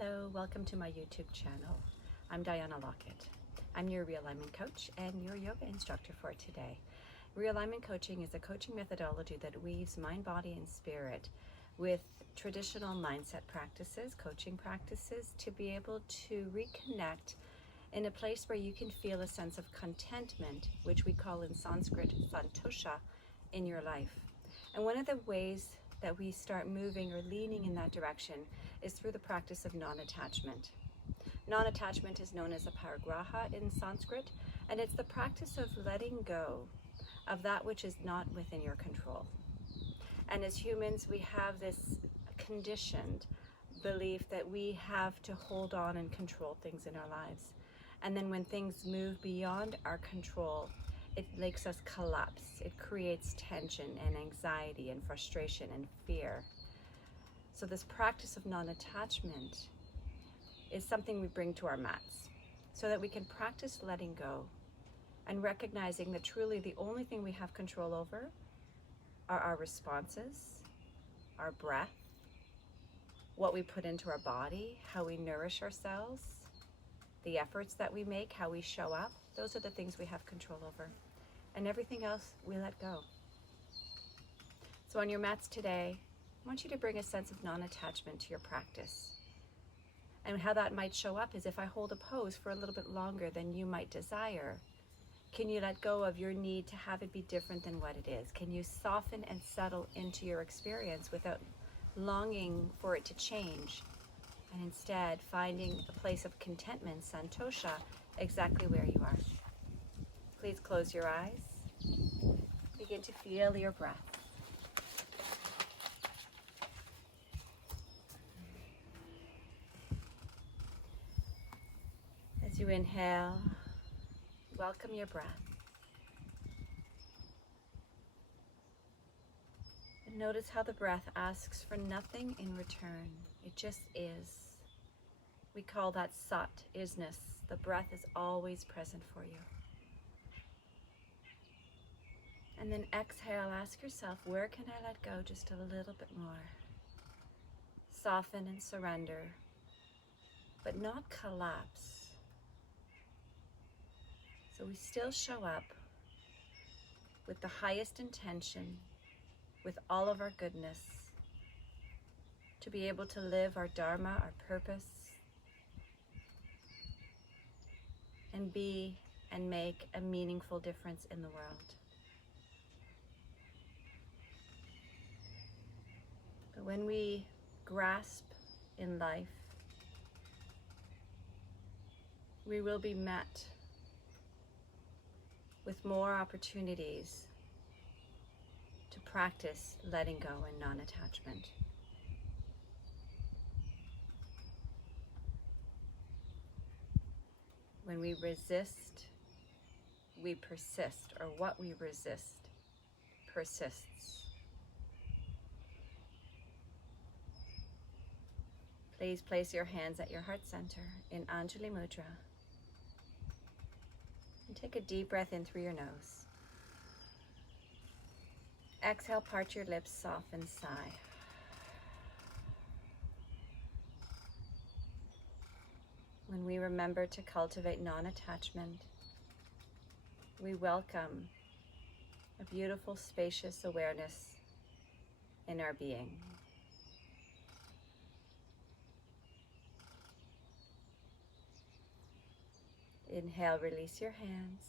Hello, welcome to my YouTube channel. I'm Diana Lockett. I'm your realignment coach and your yoga instructor for today. Realignment coaching is a coaching methodology that weaves mind, body, and spirit with traditional mindset practices, coaching practices, to be able to reconnect in a place where you can feel a sense of contentment, which we call in Sanskrit santosha, in your life. And one of the ways that we start moving or leaning in that direction is through the practice of non-attachment. Non-attachment is known as a parigraha in Sanskrit, and it's the practice of letting go of that which is not within your control. And as humans, we have this conditioned belief that we have to hold on and control things in our lives. And then when things move beyond our control, it makes us collapse. It creates tension and anxiety and frustration and fear. So this practice of non-attachment is something we bring to our mats so that we can practice letting go and recognizing that truly the only thing we have control over are our responses, our breath, what we put into our body, how we nourish ourselves, the efforts that we make, how we show up. Those are the things we have control over. And everything else we let go. So on your mats today, I want you to bring a sense of non-attachment to your practice. And how that might show up is if I hold a pose for a little bit longer than you might desire, can you let go of your need to have it be different than what it is? Can you soften and settle into your experience without longing for it to change? And instead finding a place of contentment, santosha, exactly where you are. Please close your eyes. Begin to feel your breath. As you inhale, welcome your breath. And notice how the breath asks for nothing in return. It just is. We call that sat, isness. The breath is always present for you. And then exhale, ask yourself, where can I let go just a little bit more? Soften and surrender, but not collapse. So we still show up with the highest intention, with all of our goodness, to be able to live our dharma, our purpose, and be and make a meaningful difference in the world. But when we grasp in life, we will be met with more opportunities to practice letting go and non-attachment. When we resist, we persist, or what we resist persists. Please place your hands at your heart center in Anjali Mudra. And take a deep breath in through your nose. Exhale, part your lips, soften, sigh. When we remember to cultivate non-attachment, we welcome a beautiful, spacious awareness in our being. Inhale, release your hands,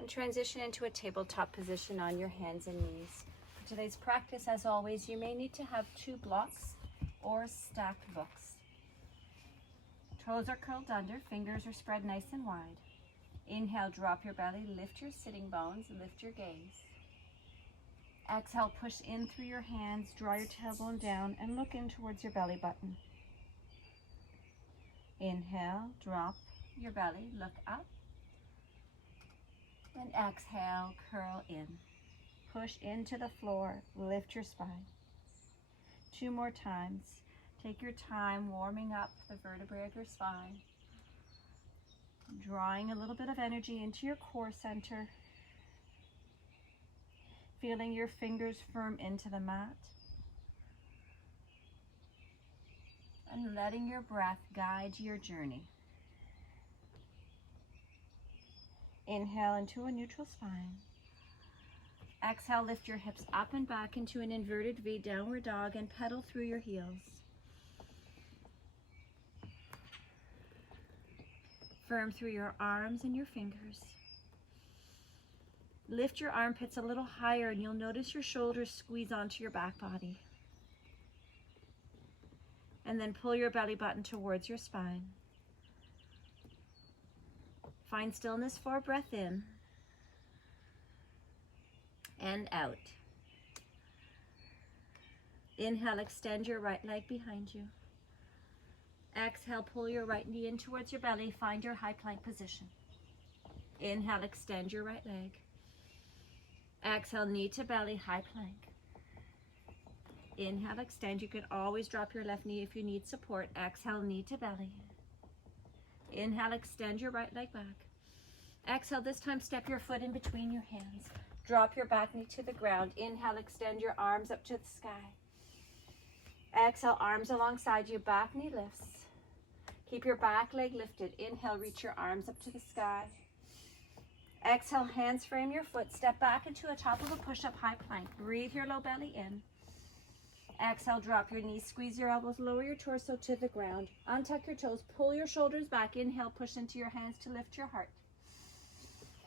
and transition into a tabletop position on your hands and knees. For today's practice, as always, you may need to have 2 blocks or stacked books. Toes are curled under, fingers are spread nice and wide. Inhale, drop your belly, lift your sitting bones, lift your gaze. Exhale, push in through your hands, draw your tailbone down, and look in towards your belly button. Inhale, drop your belly, look up. And exhale, curl in. Push into the floor, lift your spine. 2 more times. Take your time warming up the vertebrae of your spine. Drawing a little bit of energy into your core center. Feeling your fingers firm into the mat. And letting your breath guide your journey. Inhale into a neutral spine. Exhale, lift your hips up and back into an inverted V, downward dog, and pedal through your heels. Firm through your arms and your fingers. Lift your armpits a little higher and you'll notice your shoulders squeeze onto your back body. And then pull your belly button towards your spine. Find stillness for a breath in and out. Inhale, extend your right leg behind you. Exhale, pull your right knee in towards your belly. Find your high plank position. Inhale, extend your right leg. Exhale, knee to belly, high plank. Inhale, extend. You can always drop your left knee if you need support. Exhale, knee to belly. Inhale, extend your right leg back. Exhale, this time step your foot in between your hands. Drop your back knee to the ground. Inhale, extend your arms up to the sky. Exhale, arms alongside you, back knee lifts. Keep your back leg lifted. Inhale, reach your arms up to the sky. Exhale, hands frame your foot. Step back into a top of a push-up high plank. Breathe your low belly in. Exhale, drop your knees, squeeze your elbows, lower your torso to the ground. Untuck your toes, pull your shoulders back. Inhale, push into your hands to lift your heart.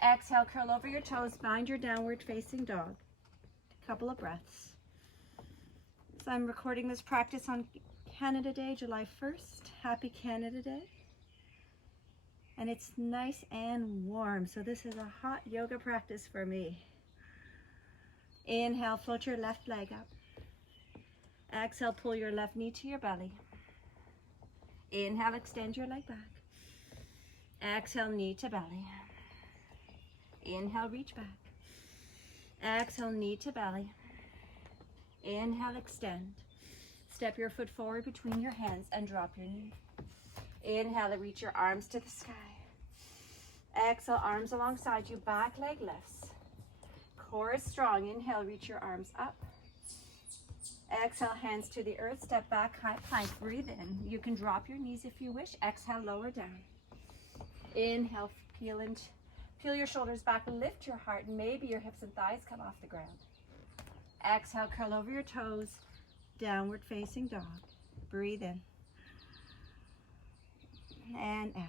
Exhale, curl over your toes, find your downward facing dog. A couple of breaths. So I'm recording this practice on Canada Day, July 1st. Happy Canada Day. And it's nice and warm, so this is a hot yoga practice for me. Inhale, float your left leg up. Exhale, pull your left knee to your belly. Inhale, extend your leg back. Exhale, knee to belly. Inhale, reach back. Exhale, knee to belly. Inhale, extend. Step your foot forward between your hands and drop your knee. Inhale, reach your arms to the sky. Exhale, arms alongside you, back leg lifts. Core is strong. Inhale, reach your arms up. Exhale, hands to the earth, step back, high plank, breathe in. You can drop your knees if you wish. Exhale, lower down. Inhale, peel your shoulders back, lift your heart. Maybe your hips and thighs come off the ground. Exhale, curl over your toes, downward facing dog. Breathe in and out.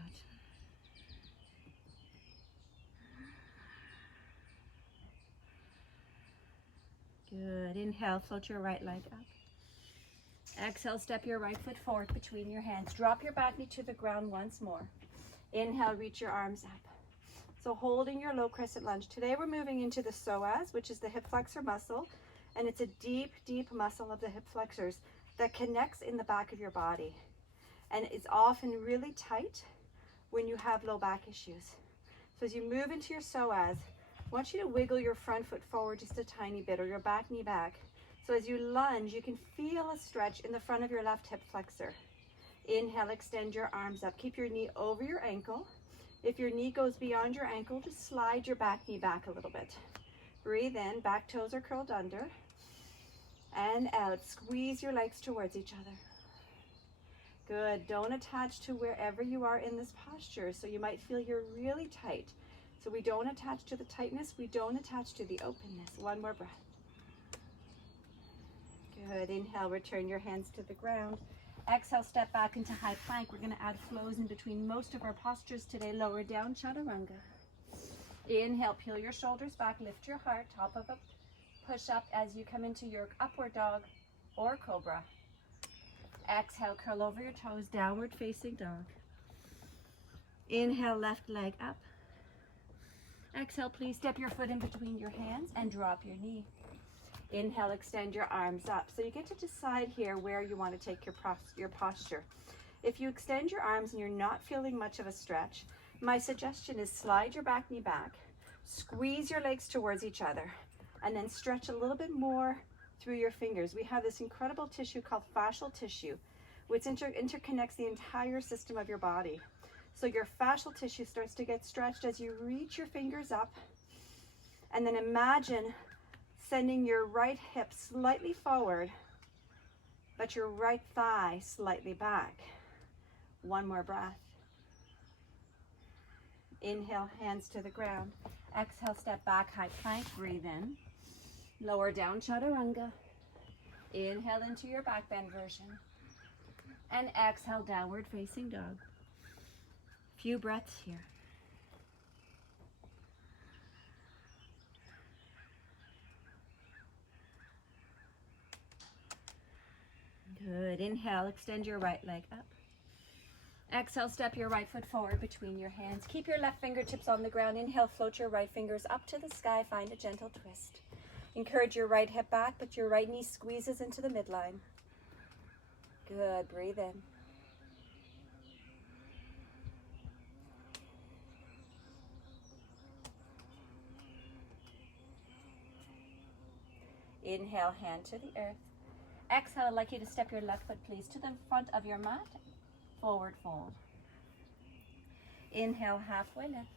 Good. Inhale, float your right leg up. Exhale, step your right foot forward between your hands. Drop your back knee to the ground once more. Inhale, reach your arms up. So holding your low crescent lunge. Today we're moving into the psoas, which is the hip flexor muscle. And it's a deep, deep muscle of the hip flexors that connects in the back of your body. And it's often really tight when you have low back issues. So as you move into your psoas, I want you to wiggle your front foot forward just a tiny bit, or your back knee back. So as you lunge, you can feel a stretch in the front of your left hip flexor. Inhale, extend your arms up. Keep your knee over your ankle. If your knee goes beyond your ankle, just slide your back knee back a little bit. Breathe in, back toes are curled under. And out, squeeze your legs towards each other. Good, don't attach to wherever you are in this posture. So you might feel you're really tight. So we don't attach to the tightness, we don't attach to the openness. One more breath. Good, inhale, return your hands to the ground. Exhale, step back into high plank. We're gonna add flows in between most of our postures today. Lower down, chaturanga. Inhale, peel your shoulders back, lift your heart, top of a push up as you come into your upward dog or cobra. Exhale, curl over your toes, downward facing dog. Inhale, left leg up. Exhale, please step your foot in between your hands and drop your knee. Inhale, extend your arms up. So you get to decide here where you want to take your posture. If you extend your arms and you're not feeling much of a stretch, my suggestion is slide your back knee back, squeeze your legs towards each other, and then stretch a little bit more through your fingers. We have this incredible tissue called fascial tissue, which interconnects the entire system of your body. So your fascial tissue starts to get stretched as you reach your fingers up, and then imagine sending your right hip slightly forward but your right thigh slightly back. One more breath. Inhale, hands to the ground. Exhale, step back, high plank, breathe in. Lower down, chaturanga. Inhale into your back bend version. And exhale, downward facing dog. Few breaths here. Good. Inhale, extend your right leg up. Exhale, step your right foot forward between your hands. Keep your left fingertips on the ground. Inhale, float your right fingers up to the sky. Find a gentle twist. Encourage your right hip back, but your right knee squeezes into the midline. Good. Breathe in. Inhale, hand to the earth. Exhale, I'd like you to step your left foot, please, to the front of your mat. Forward fold. Inhale, halfway lift.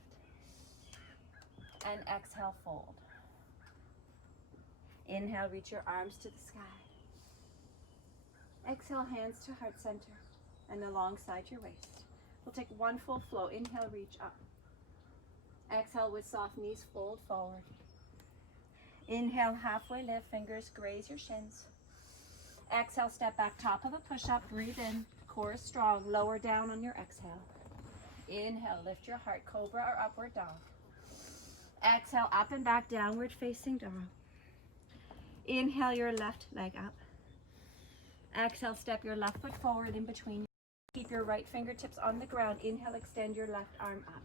And exhale, fold. Inhale, reach your arms to the sky. Exhale, hands to heart center and alongside your waist. We'll take one full flow. Inhale, reach up. Exhale, with soft knees, fold forward. Inhale, halfway lift, fingers graze your shins. Exhale, step back, top of a push-up, breathe in, core is strong, lower down on your exhale. Inhale, lift your heart, cobra or upward dog. Exhale, up and back, downward facing dog. Inhale, your left leg up. Exhale, step your left foot forward in between. Keep your right fingertips on the ground. Inhale, extend your left arm up.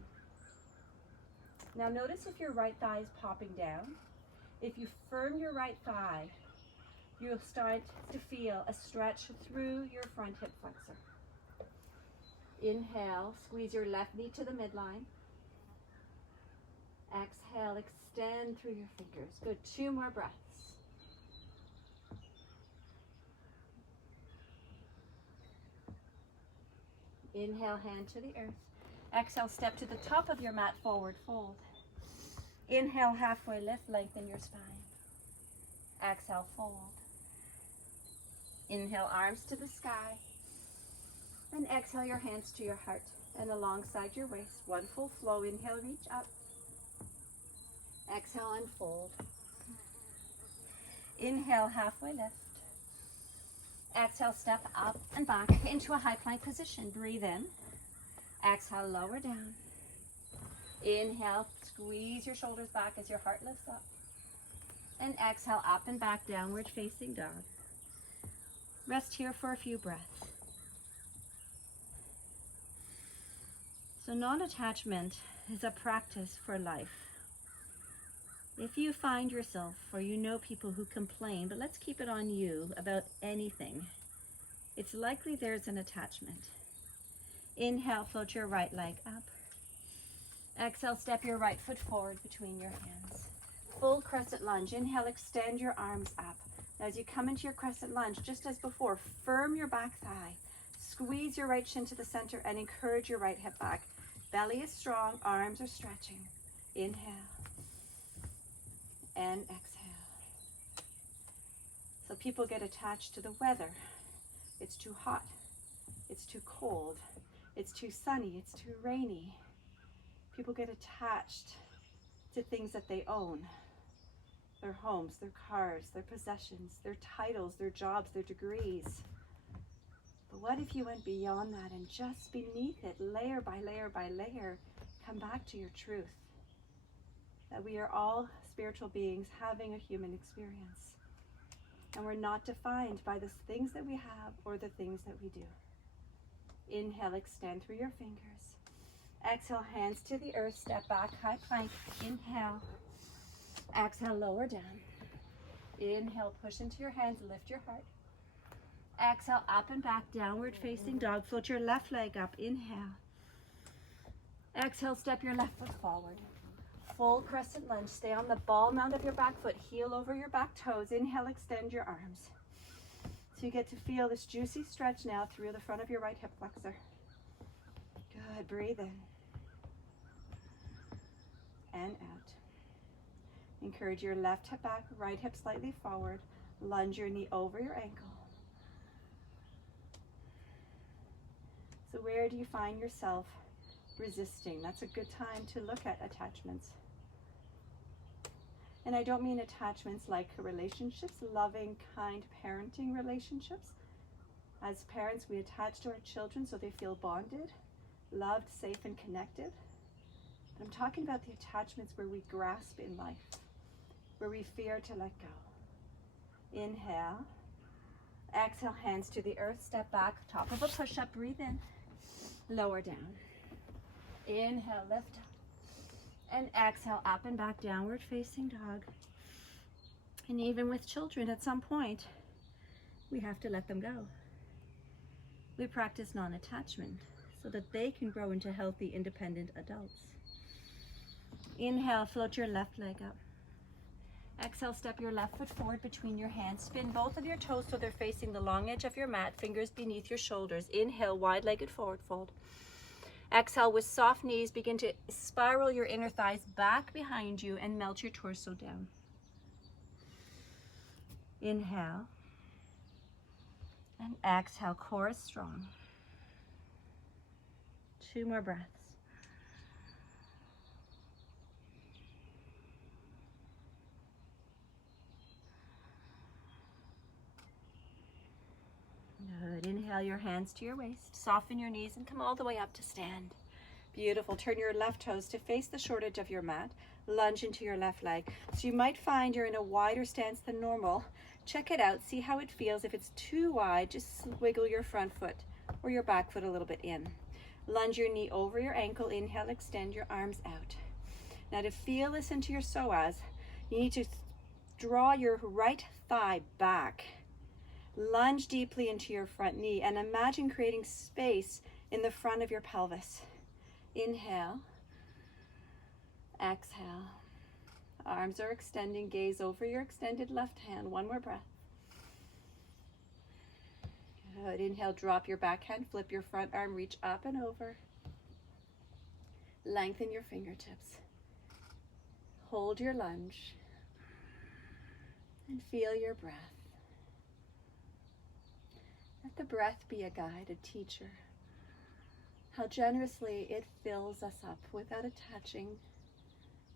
Now notice if your right thigh is popping down. If you firm your right thigh, you'll start to feel a stretch through your front hip flexor. Inhale, squeeze your left knee to the midline. Exhale, extend through your fingers. Good, 2 more breaths. Inhale, hand to the earth. Exhale, step to the top of your mat, forward fold. Inhale, halfway lift, lengthen your spine. Exhale, fold. Inhale, arms to the sky. And exhale, your hands to your heart and alongside your waist. One full flow. Inhale, reach up. Exhale, unfold. Inhale, halfway lift. Exhale, step up and back into a high plank position. Breathe in. Exhale, lower down. Inhale, squeeze your shoulders back as your heart lifts up. And exhale, up and back, downward facing dog. Rest here for a few breaths. So non-attachment is a practice for life. If you find yourself, or you know people who complain, but let's keep it on you, about anything, it's likely there's an attachment. Inhale, float your right leg up. Exhale, step your right foot forward between your hands. Full crescent lunge. Inhale, extend your arms up. As you come into your crescent lunge, just as before, firm your back thigh. Squeeze your right shin to the center and encourage your right hip back. Belly is strong, arms are stretching. Inhale and exhale. So people get attached to the weather. It's too hot, it's too cold, it's too sunny, it's too rainy. People get attached to things that they own. Their homes, their cars, their possessions, their titles, their jobs, their degrees. But what if you went beyond that and just beneath it, layer by layer by layer, come back to your truth? That we are all spiritual beings having a human experience. And we're not defined by the things that we have or the things that we do. Inhale, extend through your fingers. Exhale, hands to the earth, step back, high plank. Inhale. Exhale, lower down. Inhale, push into your hands, lift your heart. Exhale, up and back, downward facing dog. Float your left leg up. Inhale. Exhale, step your left foot forward. Full crescent lunge. Stay on the ball mount of your back foot. Heel over your back toes. Inhale, extend your arms. So you get to feel this juicy stretch now through the front of your right hip flexor. Good. Breathe in. And out. Encourage your left hip back, right hip slightly forward. Lunge your knee over your ankle. So where do you find yourself resisting? That's a good time to look at attachments. And I don't mean attachments like relationships, loving, kind parenting relationships. As parents, we attach to our children so they feel bonded, loved, safe, and connected. But I'm talking about the attachments where we grasp in life, where we fear to let go. Inhale. Exhale, hands to the earth, step back, top of a push-up, breathe in, lower down. Inhale, lift up. And exhale, up and back, downward facing dog. And even with children, at some point, we have to let them go. We practice non-attachment so that they can grow into healthy, independent adults. Inhale, float your left leg up. Exhale, step your left foot forward between your hands. Spin both of your toes so they're facing the long edge of your mat, fingers beneath your shoulders. Inhale, wide-legged forward fold. Exhale, with soft knees, begin to spiral your inner thighs back behind you and melt your torso down. Inhale. And exhale, core is strong. 2 more breaths. Good. Inhale your hands to your waist. Soften your knees and come all the way up to stand. Beautiful. Turn your left toes to face the short edge of your mat. Lunge into your left leg. So you might find you're in a wider stance than normal. Check it out. See how it feels. If it's too wide, just wiggle your front foot or your back foot a little bit in. Lunge your knee over your ankle. Inhale, extend your arms out. Now to feel this into your psoas, you need to draw your right thigh back. Lunge deeply into your front knee and imagine creating space in the front of your pelvis. Inhale. Exhale. Arms are extending, gaze over your extended left hand. 1 more breath. Good. Inhale, drop your back hand, flip your front arm, reach up and over. Lengthen your fingertips. Hold your lunge. And feel your breath. Let the breath be a guide, a teacher. How generously it fills us up without attaching,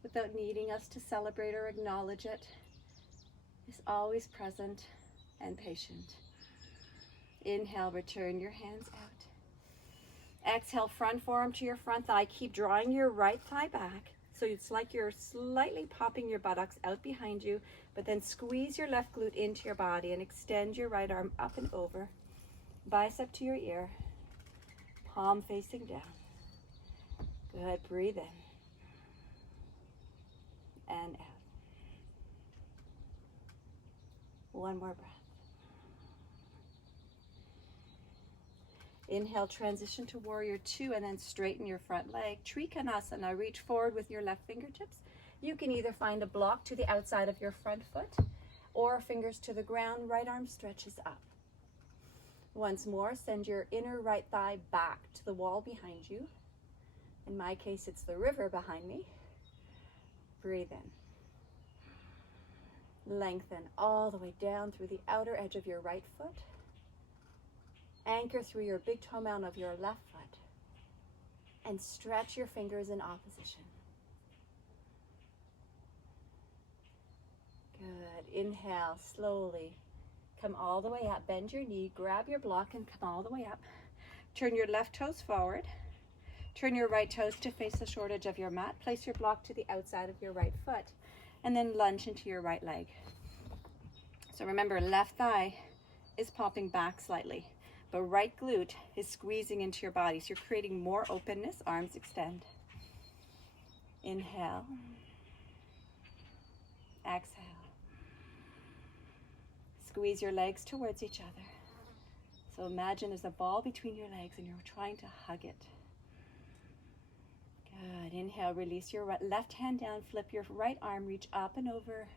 without needing us to celebrate or acknowledge it, is always present and patient. Inhale, return your hands out. Exhale, front forearm to your front thigh. Keep drawing your right thigh back. So it's like you're slightly popping your buttocks out behind you, but then squeeze your left glute into your body and extend your right arm up and over. Bicep to your ear. Palm facing down. Good. Breathe in and out. 1 more breath. Inhale, transition to warrior 2 and then straighten your front leg. Trikonasana, reach forward with your left fingertips. You can either find a block to the outside of your front foot or fingers to the ground, right arm stretches up. Once more, send your inner right thigh back to the wall behind you. In my case, it's the river behind me. Breathe in. Lengthen all the way down through the outer edge of your right foot. Anchor through your big toe mound of your left foot. And stretch your fingers in opposition. Good. Inhale, slowly. Come all the way up. Bend your knee, grab your block, and come all the way up. Turn your left toes forward. Turn your right toes to face the short edge of your mat. Place your block to the outside of your right foot. And then lunge into your right leg. So remember, left thigh is popping back slightly, but right glute is squeezing into your body. So you're creating more openness. Arms extend. Inhale. Exhale. Squeeze your legs towards each other. So imagine there's a ball between your legs and you're trying to hug it. Good. Inhale, release your left hand down, flip your right arm, reach up and over.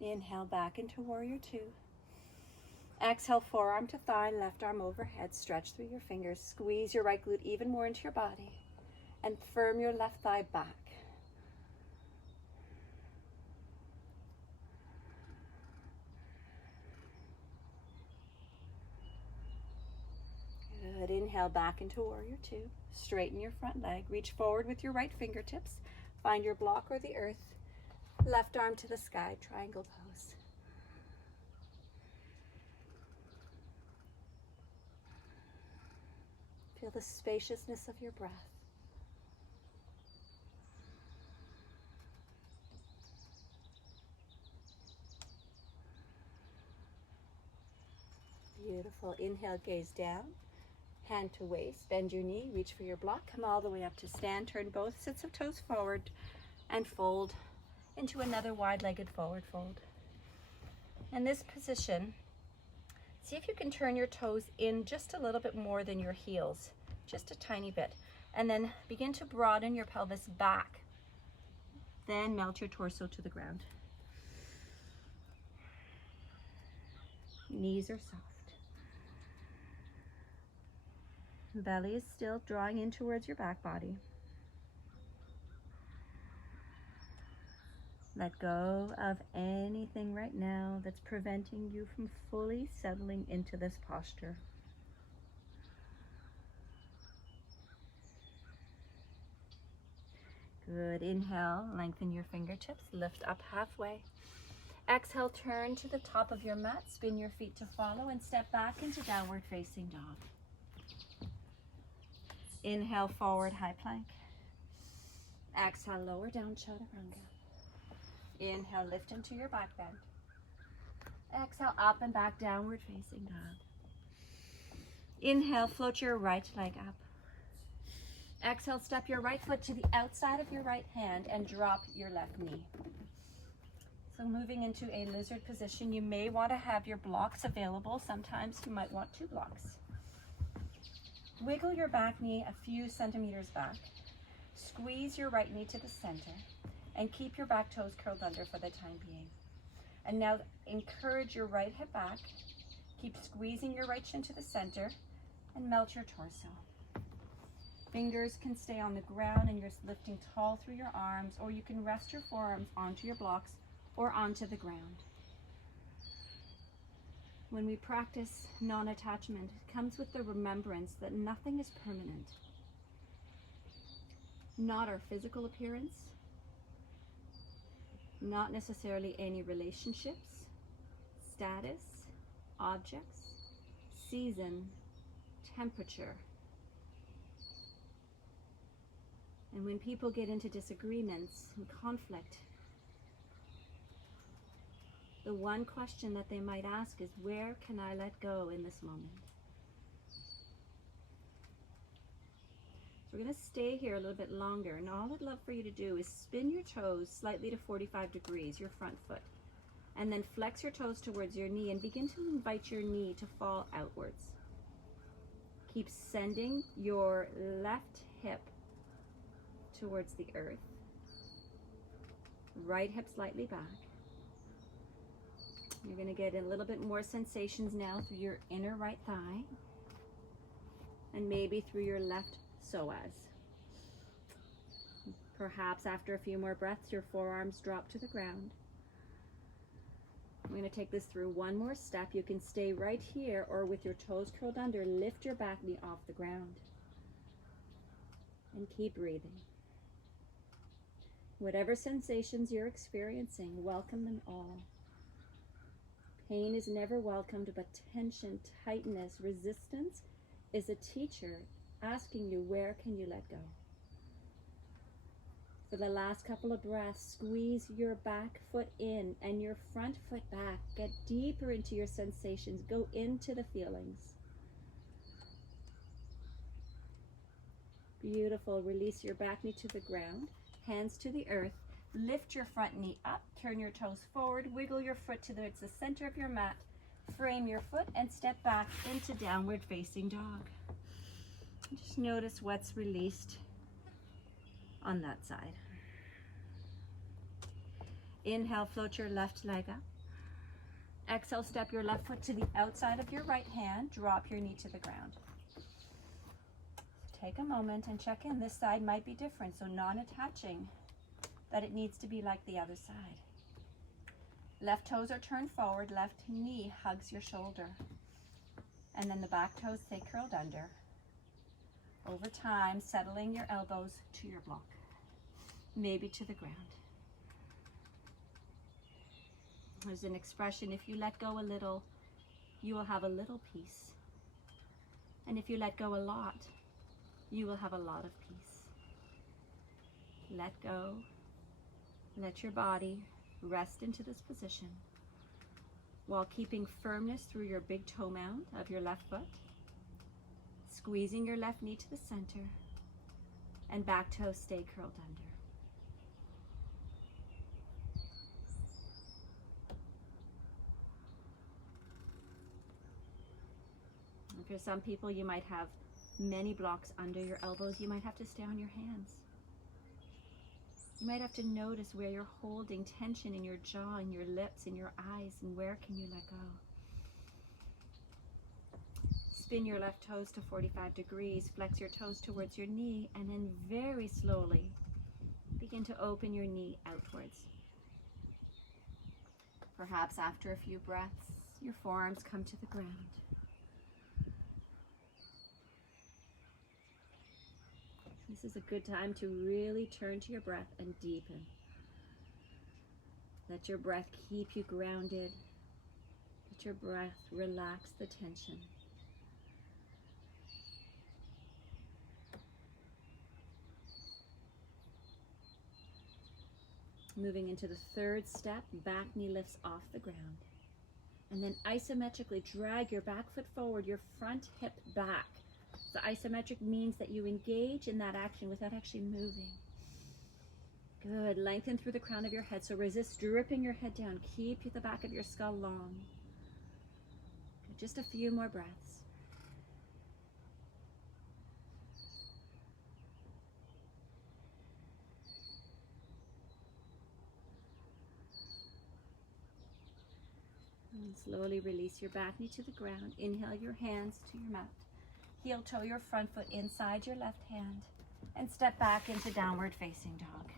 Inhale, back into warrior 2. Exhale, forearm to thigh, left arm overhead, stretch through your fingers, squeeze your right glute even more into your body, and firm your left thigh back. Inhale back into warrior two. Straighten your front leg. Reach forward with your right fingertips. Find your block or the earth. Left arm to the sky, triangle pose. Feel the spaciousness of your breath. Beautiful. Inhale, gaze down. Hand to waist, bend your knee, reach for your block, come all the way up to stand, turn both sets of toes forward and fold into another wide-legged forward fold. In this position, see if you can turn your toes in just a little bit more than your heels, just a tiny bit, and then begin to broaden your pelvis back. Then melt your torso to the ground. Knees are soft. Belly is still drawing in towards your back body. Let go of anything right now that's preventing you from fully settling into this posture. Good. Inhale, lengthen your fingertips, lift up halfway. Exhale, turn to the top of your mat, spin your feet to follow, and step back into downward facing dog. Inhale, forward high plank. Exhale, lower down, chaturanga. Inhale, lift into your back bend. Exhale, up and back, downward facing dog. Inhale, float your right leg up. Exhale, step your right foot to the outside of your right hand and drop your left knee. So moving into a lizard position, you may want to have your blocks available. Sometimes you might want 2 blocks. Wiggle your back knee a few centimeters back. Squeeze your right knee to the center and keep your back toes curled under for the time being. And now encourage your right hip back. Keep squeezing your right shin to the center and melt your torso. Fingers can stay on the ground and you're lifting tall through your arms, or you can rest your forearms onto your blocks or onto the ground. When we practice non-attachment, it comes with the remembrance that nothing is permanent. Not our physical appearance, not necessarily any relationships, status, objects, season, temperature. And when people get into disagreements and conflict, the one question that they might ask is, where can I let go in this moment? So we're going to stay here a little bit longer, and all I'd love for you to do is spin your toes slightly to 45 degrees, your front foot, and then flex your toes towards your knee and begin to invite your knee to fall outwards. Keep sending your left hip towards the earth, right hip slightly back. You're going to get a little bit more sensations now through your inner right thigh and maybe through your left psoas. Perhaps after a few more breaths, your forearms drop to the ground. We're going to take this through one more step. You can stay right here, or with your toes curled under, lift your back knee off the ground and keep breathing. Whatever sensations you're experiencing, welcome them all. Pain is never welcomed, but tension, tightness, resistance is a teacher asking you, where can you let go? For the last couple of breaths, squeeze your back foot in and your front foot back. Get deeper into your sensations. Go into the feelings. Beautiful. Release your back knee to the ground, hands to the earth. Lift your front knee up, turn your toes forward, wiggle your foot to the center of your mat, frame your foot, and step back into downward facing dog. Just notice what's released on that side. Inhale, float your left leg up. Exhale, step your left foot to the outside of your right hand, drop your knee to the ground. Take a moment and check in. This side might be different, so non-attaching that it needs to be like the other side. Left toes are turned forward, left knee hugs your shoulder. And then the back toes stay curled under. Over time, settling your elbows to your block, maybe to the ground. There's an expression, if you let go a little, you will have a little peace. And if you let go a lot, you will have a lot of peace. Let go. Let your body rest into this position while keeping firmness through your big toe mound of your left foot, squeezing your left knee to the center, and back toes stay curled under. And for some people, you might have many blocks under your elbows. You might have to stay on your hands. You might have to notice where you're holding tension in your jaw, in your lips, in your eyes, and where can you let go. Spin your left toes to 45 degrees, flex your toes towards your knee, and then very slowly begin to open your knee outwards. Perhaps after a few breaths, your forearms come to the ground. This is a good time to really turn to your breath and deepen. Let your breath keep you grounded. Let your breath relax the tension. Moving into the third step, back knee lifts off the ground. And then isometrically drag your back foot forward, your front hip back. So isometric means that you engage in that action without actually moving. Good. Lengthen through the crown of your head. So resist drooping your head down. Keep the back of your skull long. Good. Just a few more breaths. And slowly release your back knee to the ground. Inhale your hands to your mat. Heel toe your front foot inside your left hand and step back into downward facing dog.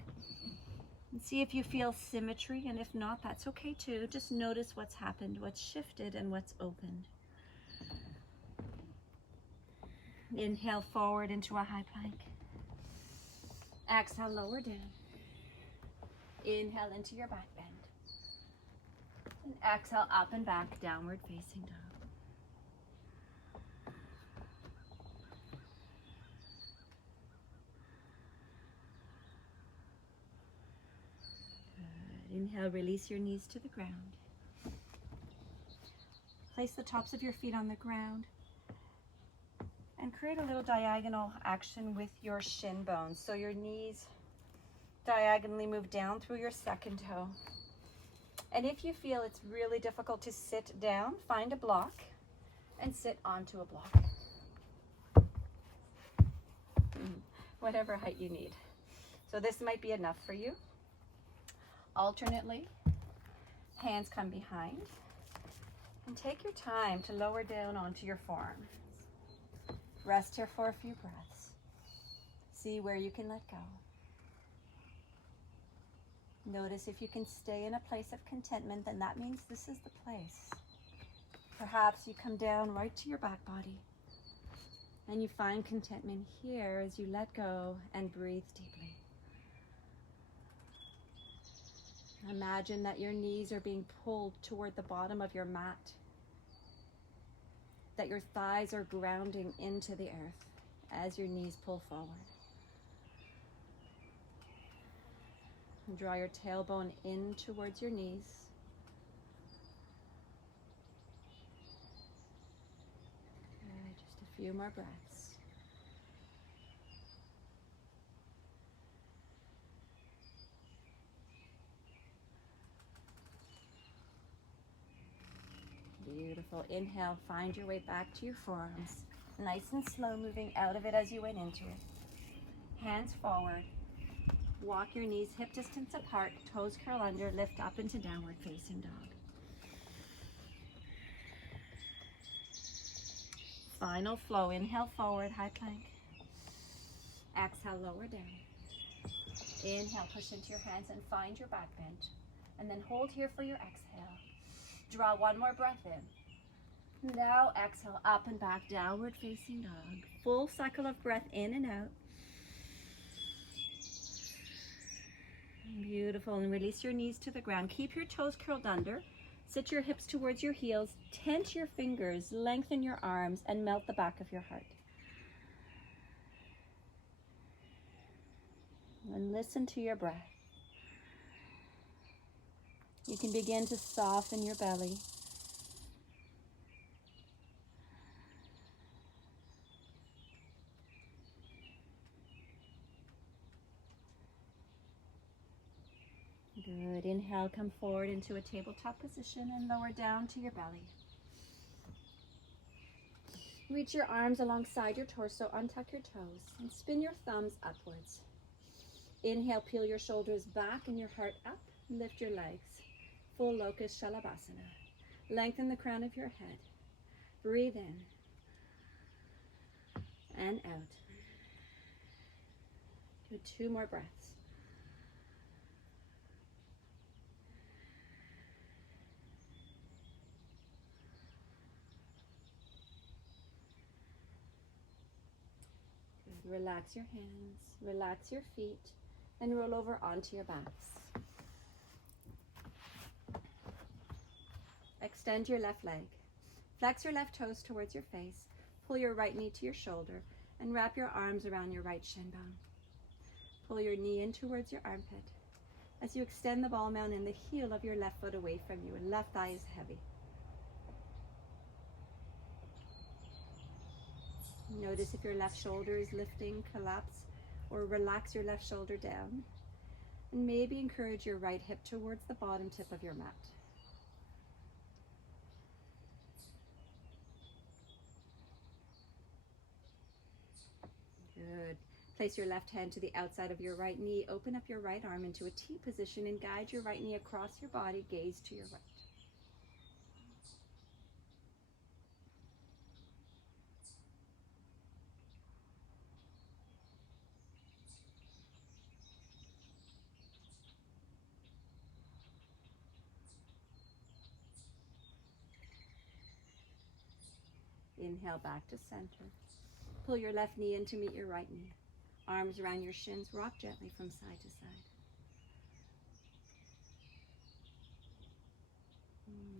And see if you feel symmetry, and if not, that's okay too. Just notice what's happened, what's shifted, and what's opened. Inhale forward into a high plank. Exhale, lower down. Inhale into your back bend. And exhale, up and back, downward facing dog. Inhale, release your knees to the ground. Place the tops of your feet on the ground and create a little diagonal action with your shin bones. So your knees diagonally move down through your second toe. And if you feel it's really difficult to sit down, find a block and sit onto a block. Whatever height you need. So this might be enough for you. Alternately, hands come behind, and take your time to lower down onto your forearms. Rest here for a few breaths. See where you can let go. Notice if you can stay in a place of contentment, then that means this is the place. Perhaps you come down right to your back body, and you find contentment here as you let go and breathe deeply. Imagine that your knees are being pulled toward the bottom of your mat, that your thighs are grounding into the earth as your knees pull forward. And draw your tailbone in towards your knees. Good. Just a few more breaths. Beautiful. Inhale, find your way back to your forearms. Nice and slow, moving out of it as you went into it. Hands forward. Walk your knees hip distance apart, toes curl under, lift up into downward facing dog. Final flow. Inhale forward, high plank. Exhale, lower down. Inhale, push into your hands and find your back bend. And then hold here for your exhale. Draw one more breath in. Now exhale, up and back, downward facing dog. Full cycle of breath in and out. Beautiful, and release your knees to the ground. Keep your toes curled under. Sit your hips towards your heels. Tense your fingers, lengthen your arms, and melt the back of your heart. And listen to your breath. You can begin to soften your belly. Good. Inhale, come forward into a tabletop position and lower down to your belly. Reach your arms alongside your torso, untuck your toes, and spin your thumbs upwards. Inhale, peel your shoulders back and your heart up. Lift your legs. Full locust shalabhasana. Lengthen the crown of your head. Breathe in and out. Do 2 more breaths. Good. Relax your hands, relax your feet, and roll over onto your backs. Extend your left leg. Flex your left toes towards your face. Pull your right knee to your shoulder and wrap your arms around your right shin bone. Pull your knee in towards your armpit. As you extend the ball mound, the heel of your left foot away from you, and left thigh is heavy. Notice if your left shoulder is lifting, collapse, or relax your left shoulder down. And maybe encourage your right hip towards the bottom tip of your mat. Good. Place your left hand to the outside of your right knee. Open up your right arm into a T position and guide your right knee across your body. Gaze to your right. Inhale back to center. Pull your left knee in to meet your right knee. Arms around your shins. Rock gently from side to side.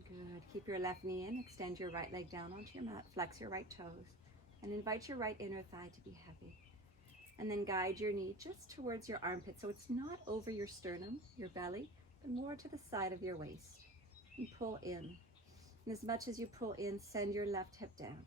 Good. Keep your left knee in. Extend your right leg down onto your mat. Flex your right toes. And invite your right inner thigh to be heavy. And then guide your knee just towards your armpit. So it's not over your sternum, your belly, but more to the side of your waist. And pull in. And as much as you pull in, send your left hip down.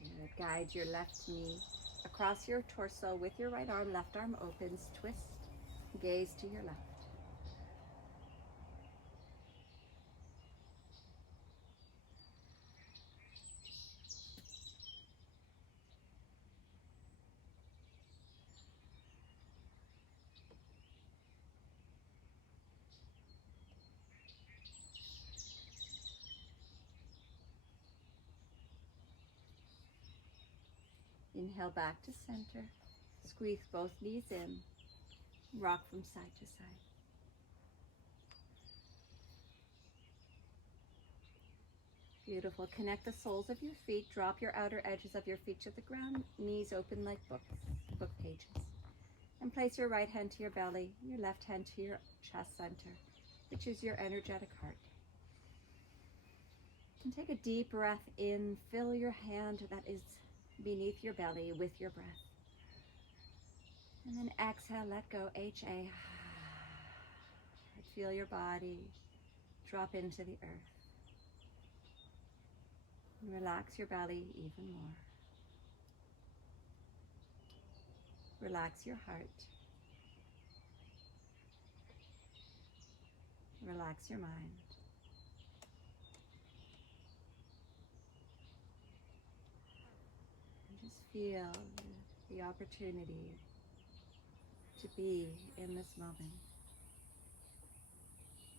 Good. Guide your left knee across your torso with your right arm. Left arm opens, twist, gaze to your left. Inhale back to center. Squeeze both knees in. Rock from side to side. Beautiful. Connect the soles of your feet. Drop your outer edges of your feet to the ground. Knees open like book pages. And place your right hand to your belly, your left hand to your chest center, which is your energetic heart. And take a deep breath in. Fill your hand that is beneath your belly with your breath. And then exhale, let go, HA. Feel your body drop into the earth. And relax your belly even more. Relax your heart. Relax your mind. And just feel the opportunity to be in this moment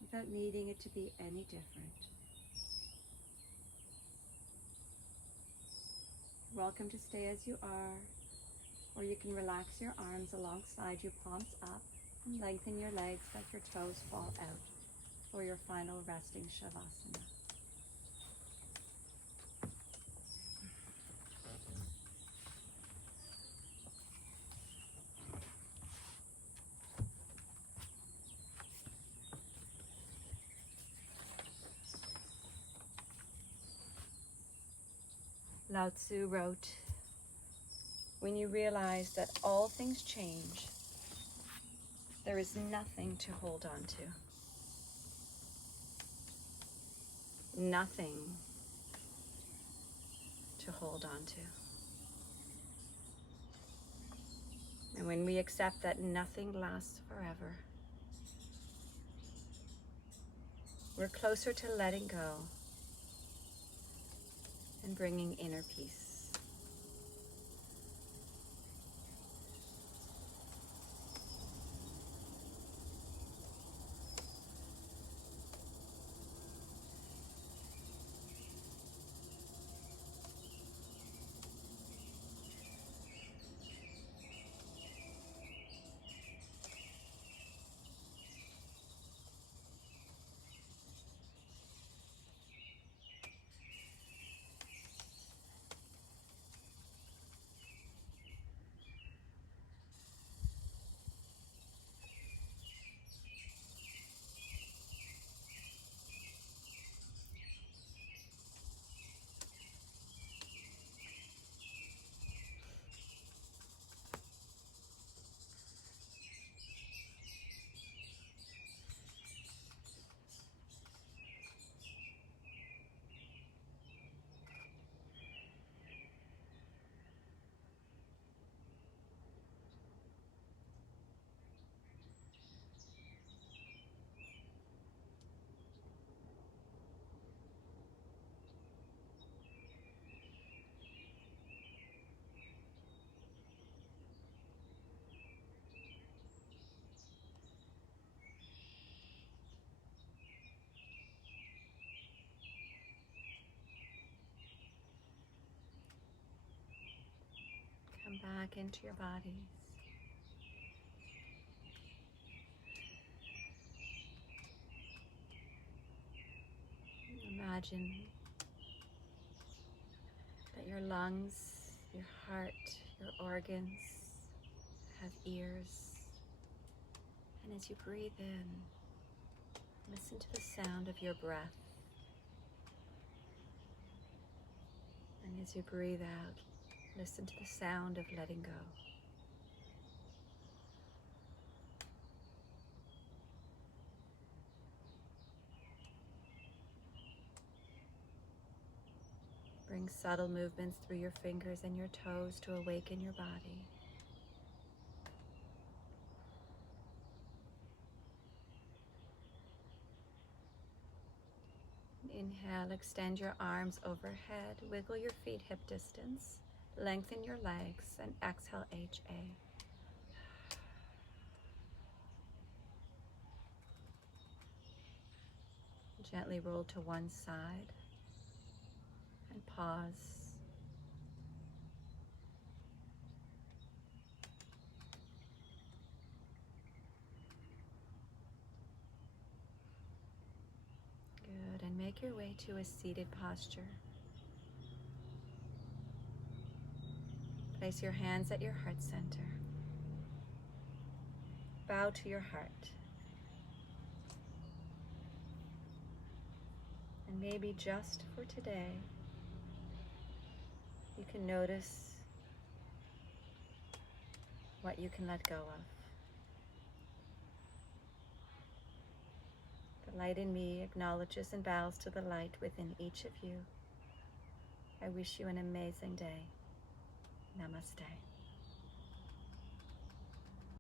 without needing it to be any different. welcome to stay as you are, or you can relax your arms alongside you, palms up, and lengthen your legs, let your toes fall out for your final resting Shavasana. Lao Tzu wrote, when you realize that all things change, there is nothing to hold on to. Nothing to hold on to. And when we accept that nothing lasts forever, we're closer to letting go and bringing inner peace. Come back into your bodies. Imagine that your lungs, your heart, your organs have ears. And as you breathe in, listen to the sound of your breath. And as you breathe out, listen to the sound of letting go. Bring subtle movements through your fingers and your toes to awaken your body. Inhale, extend your arms overhead, wiggle your feet hip distance, lengthen your legs, and exhale, HA. Gently roll to one side and pause. Good, and make your way to a seated posture. Place your hands at your heart center. Bow to your heart. And maybe just for today, you can notice what you can let go of. The light in me acknowledges and bows to the light within each of you. I wish you an amazing day. Namaste.